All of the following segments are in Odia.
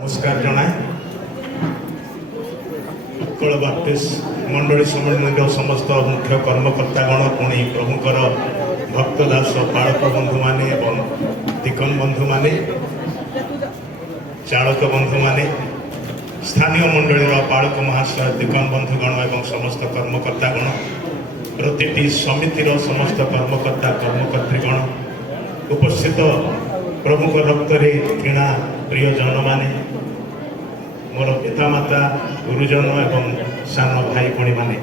नमस्कार जनाए उत्कल बाप्टिस्ट मंडली सम्मेलन समस्त मुख्य कर्मकर्तागण पुणी प्रभुकर भक्तदास पाड़क बंधु माने दिकन बंधु माने चालक बंधु माने स्थानीय मंडलीर पाड़क महाशय दिकन बंधुगण एवं समस्त कर्मकर्तागण प्रति समितिर समस्त कर्मकर्ता कर्मकर्तीगण उपस्थित प्रमुख रक्तरे किणा प्रियजन माने मोर पितामाता गुरुजन एवं सान भाई भणी माने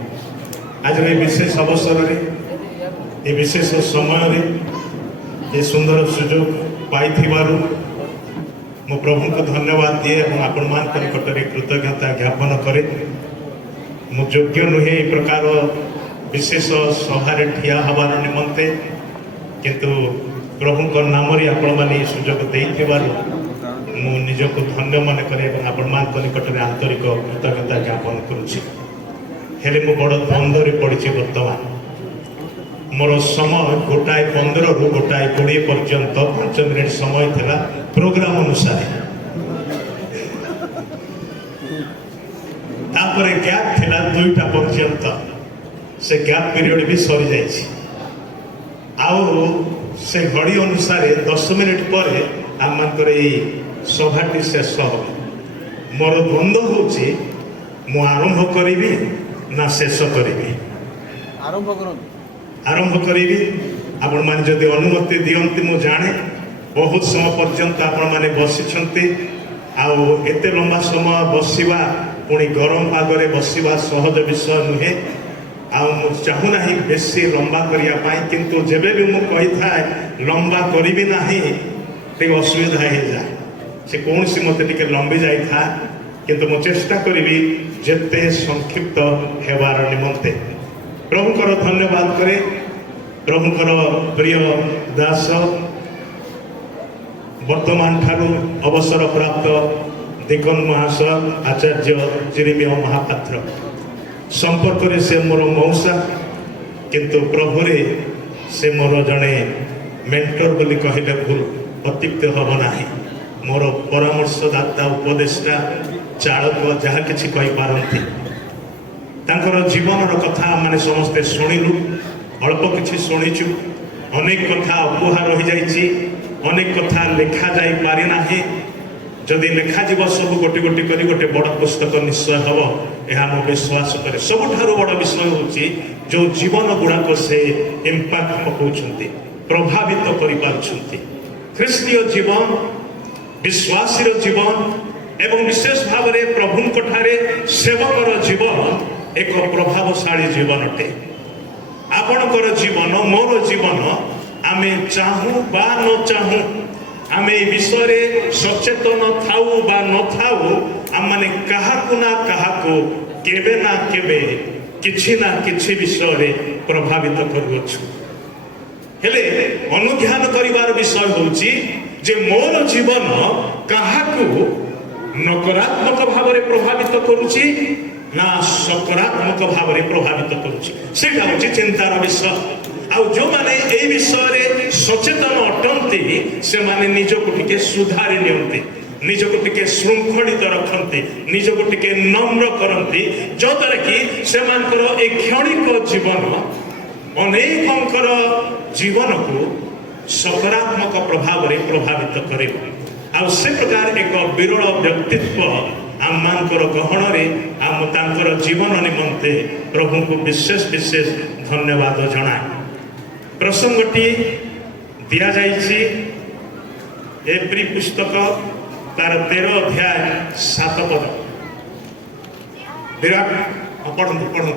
आज ये विशेष अवसर ये विशेष समय ये सुंदर सुजोग पाई मो प्रभु को धन्यवाद दिए और आपण मान निकट में कृतज्ञता ज्ञापन करे मु योग्य नुहे ये प्रकार विशेष सभा ठिया हबार निमंते किंतु प्रभु नाम आपण मैंने सुजोग मु निजक धन्य मन करे आपण मान निकट में आंतरिक कृतज्ञता ज्ञापन करुँचे मु बड़ द्वंद्व पड़ी बर्तमान मोर समय 1:15 ରୁ 1:20 पर्यंत 5 मिनिट समय थिला प्रोग्राम अनुसार तापर गैप थिला 2टा पर्यंत से गैप पीरियड भी सरी जाइछि आउ से घड़ी अनुसार 10 मिनिट पर आम मानकर सभाटी शेष हो मोर द्वंद्व होछि मु आरंभ करिवि ना शेष करिवि आरंभ करी आपण मैंने जदि अनुमति दियंती मु जाने बहुत समय पर्यंत आपण मैंने बसी आते लंबा समय बसवा पुणी गरम पागरे बसवा सहज विषय नुहे आउ चाहूना बेसी लंबा करने किंतु जेबे भी मु कही था लंबा करी ना टे असुविधा हो जाए से कौन सी मत टे लंबी जाए था किंतु मु चेष्टा करी जेते संक्षिप्त हेबार निमंते प्रभुकर धन्यवाद करे प्रभुकर प्रिय दास वर्तमान ठारू अवसर प्राप्त दिकन महाशय आचार्य चिरिमिय महापात्र संपर्क रे से मोर मौसा किंतु प्रभुरे से मोर जड़े मेंटर बोली कहले भूल अत्युक्त हम ना मोर परामर्शदाता उपदेष्टा चालक जहाँ किसी कहीपारती तांकर जीवन कथा माने समस्ते शुणिलु अल्प किसी शुणीचु अनेक कथा अपुहा रही जाइए अनेक कथा लेखा जाई पारि नाही जदि लेखा जीव सब गोटी गोटी करी गोटे बड़ पुस्तक निश्चय हम यह मो विश्वास करे सबुठारु बड़ विषय होची जो जीवन गुड़ाक से इम्पैक्ट पकाउछंती प्रभावित करि पारुछंती ख्रीस्तीय जीवन विश्वासीर जीवन एवं विशेष भाव में प्रभुंक ठारे सेवकर जीवन एक प्रभावशाली जीवन अटे आपणकर जीवन मोर जीवन आमे चाहू बा न चाहू आमे विषय सचेतन थाऊ बा न थाऊ आम माने काहाकु ना काहाकु केबे ना केबे किछि ना किछि विषय प्रभावित करुछु हेले अनुध्यान करिवार विषय होची जे मोर जीवन काहाकु नकारात्मक भाव में प्रभावित करुछि ना सकारात्मक भाव में प्रभावित करुँचे चिंतार विषय आउ जो माने ए विषय सचेतन अटंती से माने निजको टिके सुधारी नियंती निजको टिके श्रृंखलित रखती निजको टिके नम्र करती जद्वारा कि से मानकर ए क्षणिक जीवन अनेकंकर जीवन को सकारात्मक प्रभाव में प्रभावित करे आ से प्रकार एक विरल व्यक्तित्व आम मानकर गहन आम तांकर जीवन निमंते प्रभु को विशेष विशेष धन्यवाद जनाए प्रसंगटी दिया जाइछि एप्री पुस्तक तार 13 अध्याय 7 पद विराट पढ़ु पढ़ु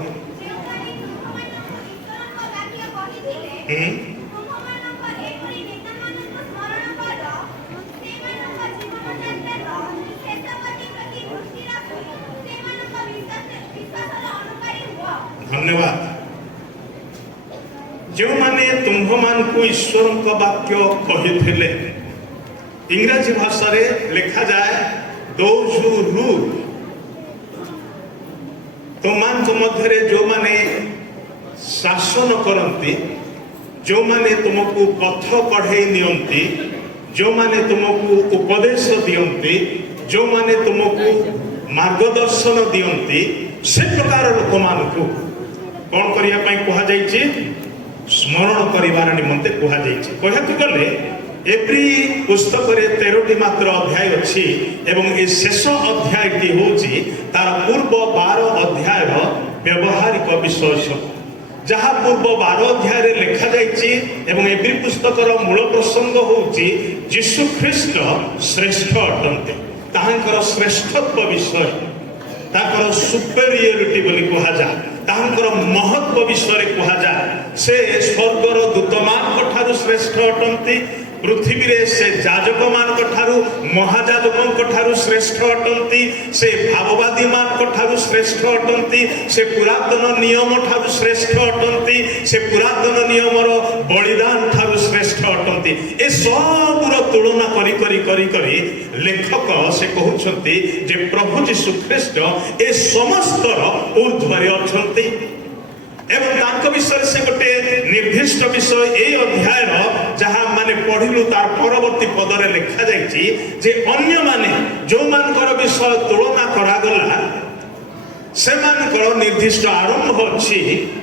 धन्यवाद जो माने तुम्भ मान को ईश्वर वाक्य कही इंग्राजी भाषा रे लिखा जाए those who rule तुम मान को मध्य जो माने शासन करती जो माने तुमको पथ कढ़े नियंती जो माने तुमको उपदेश दियंती जो माने तुमको मार्गदर्शन दियंती से प्रकार लोक मानकु कौन करिया पई कहा जायछि स्मरण करिवार निमंते कहा जायछि कहतु गले एप्री पुस्तक रे 13टी मात्र अध्याय अछि एवं ए शेष अध्यायटी होछि तार पूर्व 12 अध्याय व्यवहारिक विषय सब जहाँ पूर्व 12 अध्याय रे लिखा जायछि एवं एप्री पुस्तक रो मूल प्रसंग होछि यीशु ख्रीष्ट श्रेष्ठ अटन्ते ताहांकर श्रेष्ठत्व विषय ताकर सुपेरियरिटी बोली कहा जा ताहांकर महत्व विषय कहा जा से स्वर्गर दूतमान ठारू श्रेष्ठ अटंती पृथ्वी रे से जाजक मान ठारू महाजाजक ठारू श्रेष्ठ अटंती से भाववादी मान ठारू श्रेष्ठ अटंती से पुरातन नियम ठारू श्रेष्ठ अटंती से पुरातन नियम रो बलिदान ठारू श्रेष्ठ अटंती ए सब रो तुलना करी करी करी करी लेखक से कहउछंती जे प्रभु यीशु ख्रीष्ट ए समस्त रो ऊर्ध्वरे अछंती एवं तांको विषय से गोटे निर्दिष्ट विषय ए अध्याय जहाँ माने पढ़िलु तार परवर्ती पदरे लिखा जायछि जे अन्य माने जो मानकर विषय तुलना करा गला से मानकर निर्दिष्ट आरंभ अछि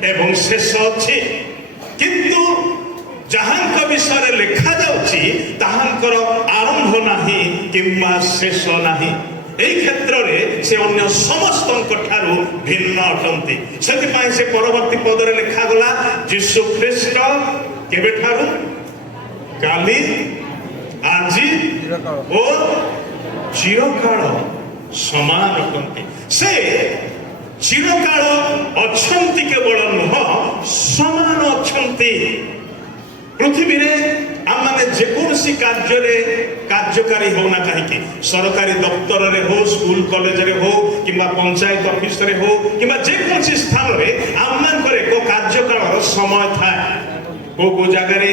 एवं शेष अछि किंतु जहाँक विषय लिखा जाउछि ताहांकर आरंभ नाही किंबा शेष नाही এই ক্ষেত্রে সে অন্য সমস্ত ঠারু ভিন্ন অটন্তি সেপাই সে পরবর্তী পদরে লেখা গলা যীশু খ্রিস্ট কেবে ঠারু কালি আজি ও চিরকাল সমান অটন্তি সে চিরকাল অছন্তি কেবল নুহ সমান অছন্তি पृथ्वी रे आम जेकोसी कार्य कार्यकारी होना कहीं सरकारी दफ्तर रे हो स्कूल कॉलेज रे हो किंबा पंचायत ऑफिस रे हो किंबा जेकोसी स्थान रे आम एक कार्यकाल समय था को जगह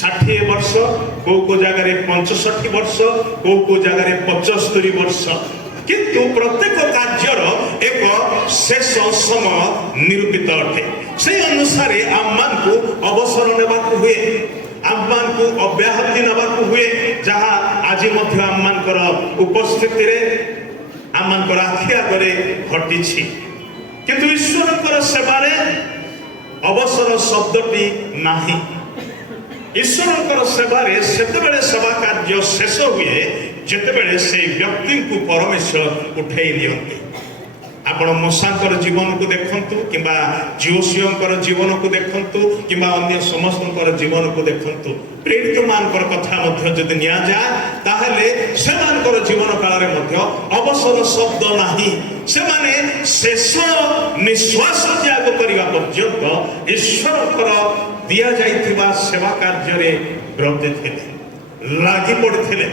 60 वर्ष को जगह 65 वर्ष को जगह 75 वर्ष किंतु प्रत्येक कार्यर एक शेष समय निरूपित अटे से अनुसार आम को अवसर नेबाक हुए आम को अब्याहति नेबाक हुए जहाँ आज आम उपस्थिति रे आम आखि आगे घटी किंतु ईश्वर सेवार अवसर शब्दटी नाही ईश्वर सेवार सेतेबेले सेवा कार्य शेष हुए जेतेबेले से व्यक्ति को परमेश्वर उठाई नियंती आपण मशांकर जीवन को देखंतु किंबा जीवसियोंकर जीवन को देखंतु किंबा अन्य समस्तंकर जीवन को देखंतु प्रेरित मानकर कथा मध्य जदि निया जाय ताहले सेमानकर जीवन काल रे मध्य अवसर शब्द नाही से माने शेष निश्वास त्याग करिवा पर्यंत ईश्वरकर दिया जाइथिबा सेवा कार्य रे ब्रते थिले लागि पड़थिले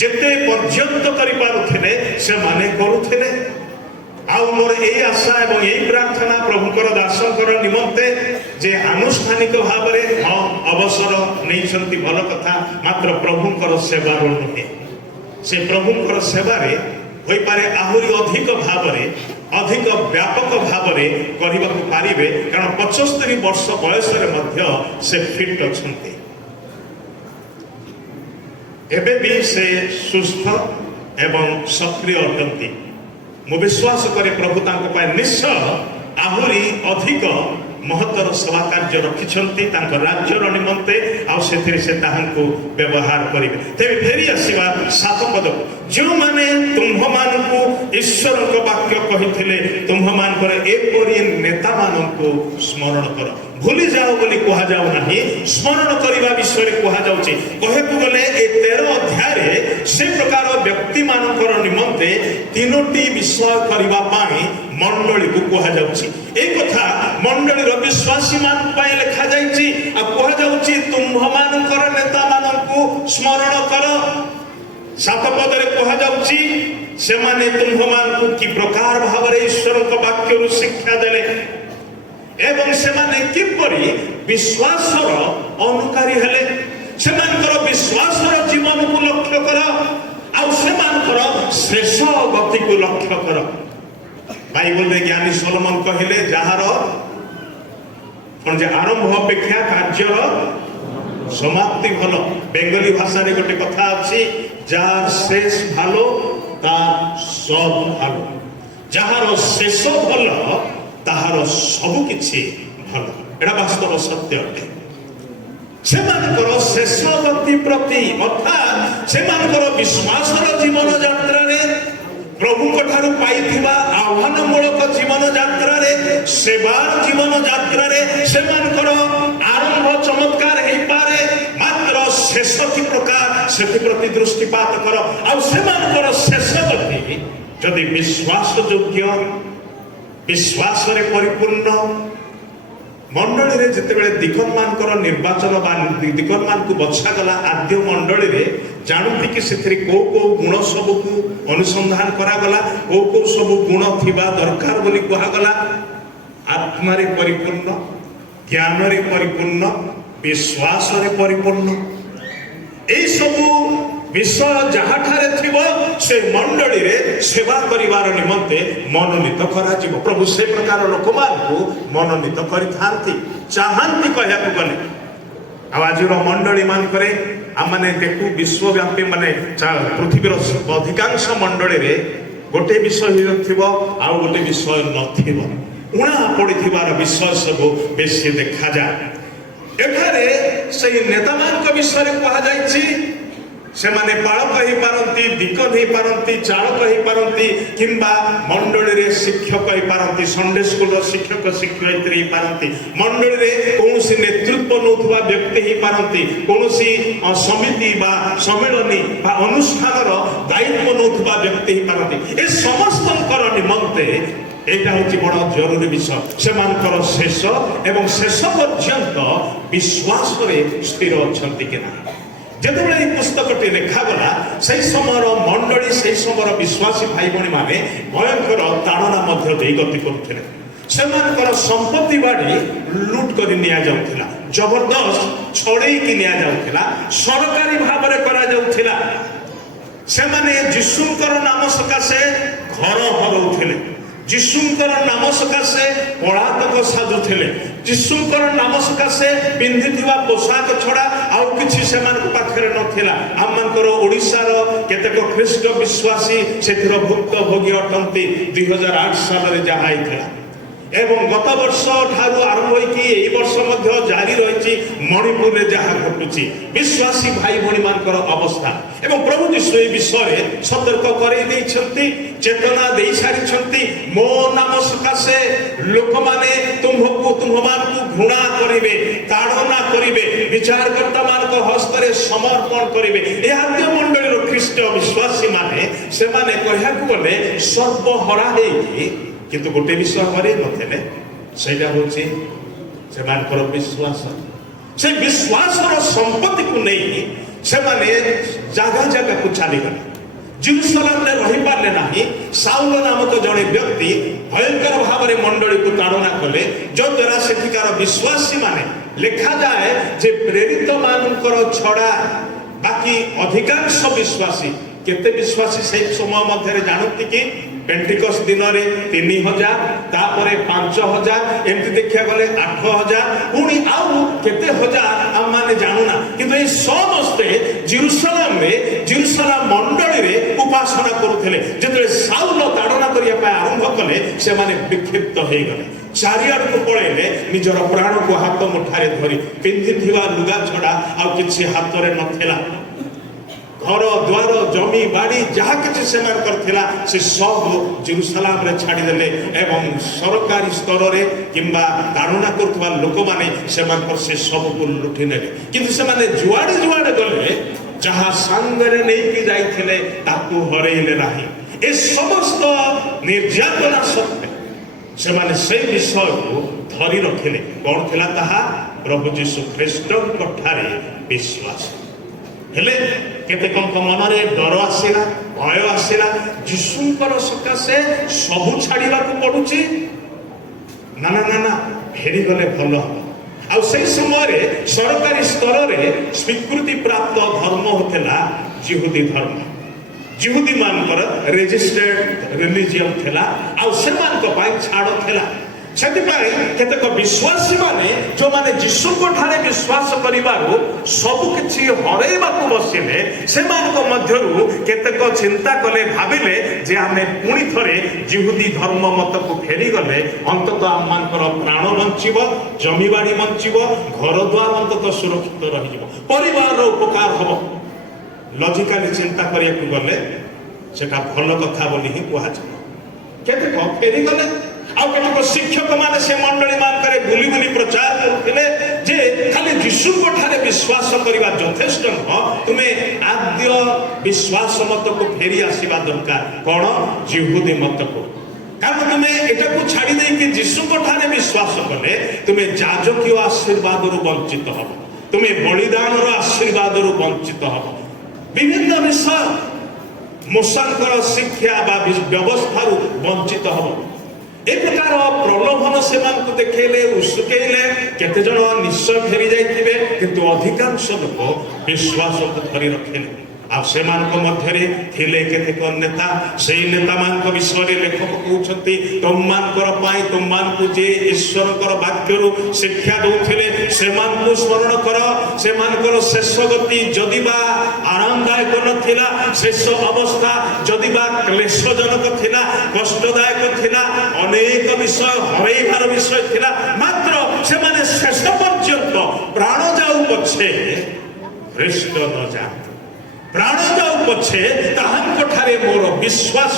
जेते पर्यंत करि पारुथिले से माने करूथिले आउ मोर ए आशा एवं ए प्रार्थना प्रभुकर दासकर निमंते जे आनुष्ठानिक भाव में अवसर नहीं भल कथा मात्र प्रभुकर सेवार नुहे से प्रभुकर सेवारे हो पारे आहुरी अधिक भाव अधिक व्यापक भाव करने पारे कारण 75 वर्ष बयस से फिट अच्छा एबे भी से सुस्थ एवं सक्रिय अटंती मु विश्वास करे प्रभु निश्चय आहुरी अधिक महत्तर सेवा कार्य रखिछंती राज्यर निमंते से व्यवहार करेंगे तेरे फेरी आसवा 7 पद जो माने तुम्ह मानकु ईश्वर वाक्य कही तुम्ह मानकर एपरी नेता मानकु स्मरण कर भूली जाओ बोली कहा जाऊ नाही स्मरण करने विषय कहा जाउची कहकु गले ए 13 अध्याय से प्रकार व्यक्ति मानकर निमंते 3टी विषय करबा पाई मंडली को कहा जाउची एक कथा मंडली रो विश्वासी मान पाई लिखा जाइची आ कहा जाउची तुम्ह मानकर नेता मानकु स्मरण कर 7 पदरे कहा जाउची से माने तुम्ह मानकु की प्रकार भाव रे ईश्वर को वाक्य रु शिक्षा देले एवं से माने किपरि विश्वासर अनुकारी हेले से मानकर विश्वासर जीवन को लक्ष्य कर आ से मानकर शेष गति को लक्ष्य कर बाइबल रे ज्ञानी सोलोमन कहले जहार कोन जे आरंभ अपेक्षा कार्य समाप्ति भलो बेंगली भाषा रे गोटे कथा अछि जार शेष भालो ତା ସବ ଭଲ, ଯାହାର ଶେଷ ଭଲ ତାହାର ସବୁ କିଛି ଭଲ। ଏଟା ବାସ୍ତବ ସତ୍ୟ ଅଟେ। ସେମାନଙ୍କର ଶେଷ ଗତି ପ୍ରତି ଅର୍ଥାତ୍ ସେମାନଙ୍କର ବିଶ୍ୱାସର ଜୀବନ ଯାତ୍ରାରେ, ପ୍ରଭୁଙ୍କ ଠାରୁ ପାଇଥିବା ଆହ୍ୱାନମୂଳକ ଜୀବନ ଯାତ୍ରାରେ, ସେବାର ଜୀବନ ଯାତ୍ରାରେ ସେମାନଙ୍କର ଆରମ୍ଭ ଚମତ୍କାର ହେଇପାରେ, ମାତ୍ର ଶେଷ କି ପ୍ରକାର ସେଥିପ୍ରତି ଦୃଷ୍ଟିପାତ କର। ଆଉ ସେମାନଙ୍କର ଶେଷ ଗତି ଯଦି ବିଶ୍ୱାସ ଯୋଗ୍ୟ, ବିଶ୍ୱାସରେ ପରିପୂର୍ଣ୍ଣ, ମଣ୍ଡଳୀରେ ଯେତେବେଳେ ଦିଗନମାନଙ୍କର ନିର୍ବାଚନ ବା ଦିଗନମାନଙ୍କୁ ବଛାଗଲା ଆଦ୍ୟ ମଣ୍ଡଳୀରେ, ଜାଣନ୍ତି କି ସେଥିରେ କୋଉ କୋଉ ଗୁଣ ସବୁକୁ ଅନୁସନ୍ଧାନ କରାଗଲା, କୋଉ କୋଉ ସବୁ ଗୁଣ ଥିବା ଦରକାର ବୋଲି କୁହାଗଲା। ଆତ୍ମାରେ ପରିପୂର୍ଣ୍ଣ, ଜ୍ଞାନରେ ପରିପୂର୍ଣ୍ଣ, ବିଶ୍ୱାସରେ ପରିପୂର୍ଣ୍ଣ, এই ସବୁ ବିଷୟ ଯାହାଠାରେ ଥିବ ସେ ମଣ୍ଡଳୀରେ ସେବା କରିବାର ନିମନ୍ତେ ମନୋନୀତ କରାଯିବ। ପ୍ରଭୁ ସେ ପ୍ରକାର ଲୋକମାନଙ୍କୁ ମନୋନୀତ କରିଥାନ୍ତି, ଚାହାନ୍ତି କହିବାକୁ ଗଲେ। ଆଉ ଆଜିର ମଣ୍ଡଳୀ ମାନଙ୍କରେ ଆମମାନେ ଦେଖୁ ବିଶ୍ୱବ୍ୟାପୀ ମାନେ ପୃଥିବୀର ଅଧିକାଂଶ ମଣ୍ଡଳୀରେ ଗୋଟେ ବିଷୟ ଥିବ ଆଉ ଗୋଟେ ବିଷୟ ନଥିବ, ଉଣା ପଡ଼ିଥିବାର ବିଷୟ ସବୁ ବେଶୀ ଦେଖାଯାଏ। ଏଠାରେ ସେଇ ନେତାମାନଙ୍କ ବିଷୟରେ କୁହାଯାଇଛି, ସେମାନେ ପାଳକ ହେଇପାରନ୍ତି, ଦିକନ ହେଇପାରନ୍ତି, ଚାଳକ ହେଇପାରନ୍ତି, କିମ୍ବା ମଣ୍ଡଳୀରେ ଶିକ୍ଷକ ହେଇପାରନ୍ତି, ସଣ୍ଡେ ସ୍କୁଲର ଶିକ୍ଷକ ଶିକ୍ଷୟିତ୍ରୀ ହେଇପାରନ୍ତି, ମଣ୍ଡଳୀରେ କୌଣସି ନେତୃତ୍ୱ ନେଉଥିବା ବ୍ୟକ୍ତି ହେଇପାରନ୍ତି, କୌଣସି ସମିତି ବା ସମ୍ମିଳନୀ ବା ଅନୁଷ୍ଠାନର ଦାୟିତ୍ୱ ନେଉଥିବା ବ୍ୟକ୍ତି ହେଇପାରନ୍ତି। ଏ ସମସ୍ତଙ୍କର ନିମନ୍ତେ এইটা হচ্ছে বড় জরুরি বিষয়। সেমানଙ୍କର ଶେଷ ଏବଂ ଶେଷ ପର୍ଯ୍ୟନ୍ତ ବିଶ୍ୱାସରେ ସ୍ଥିର ଅଛନ୍ତି କି ନାହିଁ। ଯେତେବେଳେ ଏହି ପୁସ୍ତକଟି ଲେଖାଗଲା, ସେହି ସମୟର ମଣ୍ଡଳୀ, ସେହି ସମୟର ବିଶ୍ୱାସୀ ଭାଇ ଭଉଣୀମାନେ ଭୟଙ୍କର ତାଡ଼ନା ମଧ୍ୟ ଦେଇ ଗତି କରୁଥିଲେ। ସେମାନଙ୍କର ସମ୍ପତ୍ତି ବାଡ଼ି ଲୁଟ କରି ନିଆଯାଉଥିଲା, ଜବରଦସ୍ତ ଛଡ଼େଇକି ନିଆଯାଉଥିଲା, ସରକାରୀ ଭାବରେ କରାଯାଉଥିଲା। ସେମାନେ ଯୀଶୁଙ୍କର ନାମ ସକାଶେ ଘର ହରଉଥିଲେ, ଯୀଶୁଙ୍କର ନାମ ସକାଶେ ପଳାତକ ସାଜୁଥିଲେ, ଯୀଶୁଙ୍କର ନାମ ସକାଶେ ପିନ୍ଧିଥିବା ପୋଷାକ ଛଡ଼ା ଆଉ କିଛି ସେମାନଙ୍କ ପାଖରେ ନଥିଲା। ଆମମାନଙ୍କର ଓଡ଼ିଶାର କେତେକ ଖ୍ରୀଷ୍ଟ ବିଶ୍ୱାସୀ ସେଥିର ଭୁକ୍ତଭୋଗୀ ଅଟନ୍ତି। 2008 ସାଲରେ ଯାହା ହେଇଥିଲା ଏବଂ ଗତ ବର୍ଷ ଠାରୁ ଆରମ୍ଭ ହୋଇକି ଏହି ବର୍ଷ ମଧ୍ୟ ଜାରି ରହିଛି ମଣିପୁରରେ ଯାହା ଘଟୁଛି, ବିଶ୍ୱାସୀ ଭାଇ ଭଉଣୀମାନଙ୍କର ଅବସ୍ଥା। ଏବଂ ପ୍ରଭୁ ଯୀଶୁ ଏହି ବିଷୟରେ ସତର୍କ କରାଇ ଦେଇଛନ୍ତି, ଚେତନା ଦେଇ ସାରିଛନ୍ତି। ମୋ ନାମ ସକାଶେ ଲୋକମାନେ ତୁମମାନଙ୍କୁ ଘୃଣା କରିବେ, ତାଡ଼ନା କରିବେ, ବିଚାରକର୍ତ୍ତାମାନଙ୍କ ହସ୍ତରେ ସମର୍ପଣ କରିବେ। ଏ ଆଦ୍ୟ ମଣ୍ଡଳୀର ଖ୍ରୀଷ୍ଟ ବିଶ୍ୱାସୀ ମାନେ, ସେମାନେ କହିବାକୁ ଗଲେ ସର୍ବହରା ହେଇକି କିନ୍ତୁ ଗୋଟେ ବିଷୟ ହରେଇ ନଥିଲେ, ସେଇଟା ହଉଛି ସେମାନଙ୍କର ବିଶ୍ୱାସ। ସେ ବିଶ୍ୱାସର ସମ୍ପତ୍ତିକୁ ନେଇ ସେମାନେ ଜାଗା ଜାଗାକୁ ଚାଲିଗଲେ, ଜେରୁସାଲେମରେ ରହିପାରିଲେ ନାହିଁ। ସାଉଲ ନାମକ ଜଣେ ବ୍ୟକ୍ତି ଭୟଙ୍କର ଭାବରେ ମଣ୍ଡଳୀକୁ ତାଡ଼ନା କଲେ, ଯଦ୍ୱାରା ସେଠିକାର ବିଶ୍ୱାସୀ ମାନେ, ଲେଖାଯାଏ ଯେ ପ୍ରେରିତ ମାନଙ୍କର ଛଡ଼ା ବାକି ଅଧିକାଂଶ ବିଶ୍ୱାସୀ, କେତେ ବିଶ୍ୱାସୀ ସେଇ ସମୟ ମଧ୍ୟରେ ଜାଣନ୍ତି କି? ପେଣ୍ଟିକସ୍ ଦିନରେ 3000, ତାପରେ 5000, ଏମିତି ଦେଖିବାକୁ ଗଲେ 8000, ପୁଣି ଆଉ କେତେ ହଜାର ଆମମାନେ ଜାଣୁନା। କିନ୍ତୁ এই ସମସ୍ତେ ଜେରୁସାଲେମ ମଣ୍ଡଳୀରେ ଉପାସନା କରୁଥିଲେ। ଯେତେବେଳେ ସାଉଲ ତାଡ଼ନା କରିବା ପାଇଁ ଆରମ୍ଭ କଲେ, ସେମାନେ ବିକ୍ଷିପ୍ତ ହେଇଗଲେ, ଚାରିଆଡ଼କୁ ପଳେଇଲେ, ନିଜର ପ୍ରାଣକୁ ହାତ ମୁଠାରେ ଧରି। ପିନ୍ଧିଥିବା ଲୁଗା ଛଡ଼ା ଆଉ କିଛି ହାତରେ ନଥିଲା। ଘର ଦ୍ୱାର ଜମି ବାଡ଼ି ଯାହା କିଛି ସେମାନଙ୍କର ଥିଲା, ସେ ସବୁ ଜେରୁସାଲେମରେ ଛାଡ଼ିଦେଲେ ଏବଂ ସରକାରୀ ସ୍ତରରେ କିମ୍ବା ତାଡ଼ନା କରୁଥିବା ଲୋକମାନେ ସେମାନଙ୍କର ସେ ସବୁକୁ ଲୁଟି ନେଲେ। କିନ୍ତୁ ସେମାନେ ଯୁଆଡ଼େ ଯୁଆଡ଼େ ଗଲେ, ଯାହା ସାଙ୍ଗରେ ନେଇକି ଯାଇଥିଲେ ତାକୁ ହରେଇଲେ ନାହିଁ। ଏ ସମସ୍ତ ନିର୍ଯାତନା ସତ୍ତ୍ୱେ ସେମାନେ ସେଇ ବିଷୟକୁ ଧରି ରଖିଲେ। କ'ଣ ଥିଲା ତାହା? ପ୍ରଭୁ ଯୀଶୁ ଖ୍ରୀଷ୍ଟଙ୍କ ଠାରେ ବିଶ୍ୱାସ। ହେଲେ କେତେକଙ୍କ ମନରେ ଡର ଆସିଲା, ଭୟ ଆସିଲା, ଯୀଶୁଙ୍କର ସକାଶେ ସବୁ ଛାଡ଼ିବାକୁ ପଡୁଛି। ନା ନା ନା ନା, ଫେରିଗଲେ ଭଲ ହବ। ଆଉ ସେଇ ସମୟରେ ସରକାରୀ ସ୍ତରରେ ସ୍ୱୀକୃତି ପ୍ରାପ୍ତ ଧର୍ମ ହେଉଥିଲା ଜିହୁଦୀ ଧର୍ମ। ଜିହୁଦୀ ମାନଙ୍କର ରେଜିଷ୍ଟ୍ରେଡ ରିଲିଜିୟନ ଥିଲା, ଆଉ ସେମାନଙ୍କ ପାଇଁ ଛାଡ଼ ଥିଲା। ସେଥିପାଇଁ କେତେକ ବିଶ୍ୱାସୀ ମାନେ ଯୋଉମାନେ ଯୀଶୁଙ୍କ ଠାରେ ବିଶ୍ୱାସ କରିବାରୁ ସବୁ କିଛି ହରେଇବାକୁ ବସିଲେ, ସେମାନଙ୍କ ମଧ୍ୟରୁ କେତେକ ଚିନ୍ତା କଲେ, ଭାବିଲେ ଯେ ଆମେ ପୁଣି ଥରେ ଜିହୁଦୀ ଧର୍ମ ମତକୁ ଫେରିଗଲେ ଅନ୍ତତଃ ଆମମାନଙ୍କର ପ୍ରାଣ ବଞ୍ଚିବ, ଜମିବାଡ଼ି ବଞ୍ଚିବ, ଘରଦ୍ୱାର ଅନ୍ତତଃ ସୁରକ୍ଷିତ ରହିଯିବ, ପରିବାରର ଉପକାର ହବ। ଲଜିକାଲି ଚିନ୍ତା କରିବାକୁ ଗଲେ ସେଟା ଭଲ କଥା ବୋଲି ହିଁ କୁହାଯିବ। କେତେକ ଫେରିଗଲେ, ଆଉ କେତେକ ଶିକ୍ଷକ ମାନେ ସେ ମଣ୍ଡଳୀ ମାନଙ୍କରେ ବୁଲି ବୁଲି ପ୍ରଚାର କରୁଥିଲେ ଯେ ଖାଲି ଯୀଶୁଙ୍କ ଠାରେ ବିଶ୍ୱାସ କରିବା ଯଥେଷ୍ଟ ନୁହଁ, ତୁମେ ଆଦ୍ୟ ବିଶ୍ୱାସ ମତକୁ ଫେରି ଆସିବା ଦରକାର। କଣ? ଜିହୁଦୀ ମତକୁ। କାରଣ ତୁମେ ଏଟାକୁ ଛାଡ଼ି ଦେଇକି ଯୀଶୁଙ୍କ ଠାରେ ବିଶ୍ୱାସ କଲେ ତୁମେ ଯାଜକୀୟ ଆଶୀର୍ବାଦରୁ ବଞ୍ଚିତ ହବ, ତୁମେ ବଳିଦାନର ଆଶୀର୍ବାଦରୁ ବଞ୍ଚିତ ହବ, ବିଭିନ୍ନ ବିଷୟ ମୂଷାଙ୍କର ଶିକ୍ଷା ବା ବ୍ୟବସ୍ଥାରୁ ବଞ୍ଚିତ ହବ। ଏ ପ୍ରକାର ପ୍ରଲୋଭନ ସେମାନଙ୍କୁ ଦେଖେଇଲେ, ଉସୁକେଇଲେ। କେତେ ଜଣ ନିଶ୍ଚୟ ଫେରି ଯାଇଥିବେ, କିନ୍ତୁ ଅଧିକାଂଶ ଲୋକ ବିଶ୍ୱାସକୁ ଧରି ରଖିଲେ। ଆଉ ସେମାନଙ୍କ ମଧ୍ୟରେ ଥିଲେ କେତେକ ନେତା। ସେଇ ନେତାମାନଙ୍କ ବିଷୟରେ ଲେଖକ କହୁଛନ୍ତି, ତୁମମାନଙ୍କର ପାଇଁ ତୁମମାନଙ୍କୁ ଯେ ଈଶ୍ୱରଙ୍କର ବାକ୍ୟରୁ ଶିକ୍ଷା ଦଉଥିଲେ ସେମାନଙ୍କୁ ସ୍ମରଣ କର। ସେମାନଙ୍କର ଶେଷ ଗତି ଯଦିବା ଆରାମଦାୟକ ନଥିଲା, ଶେଷ ଅବସ୍ଥା ଯଦିବା କ୍ଲେଶଜନକ ଥିଲା, କଷ୍ଟଦାୟକ ଥିଲା, ଅନେକ ବିଷୟ ହରେଇବାର ବିଷୟ ଥିଲା, ମାତ୍ର ସେମାନେ ଶେଷ ପର୍ଯ୍ୟନ୍ତ ପ୍ରାଣ ଯାଉ ପଛେ ଭ୍ରଷ୍ଟ ନ ଯାଆନ୍ତୁ, ପ୍ରାଣ ଯାଉ ପଛେ ତାହାଙ୍କ ଠାରେ ମୋର ବିଶ୍ୱାସ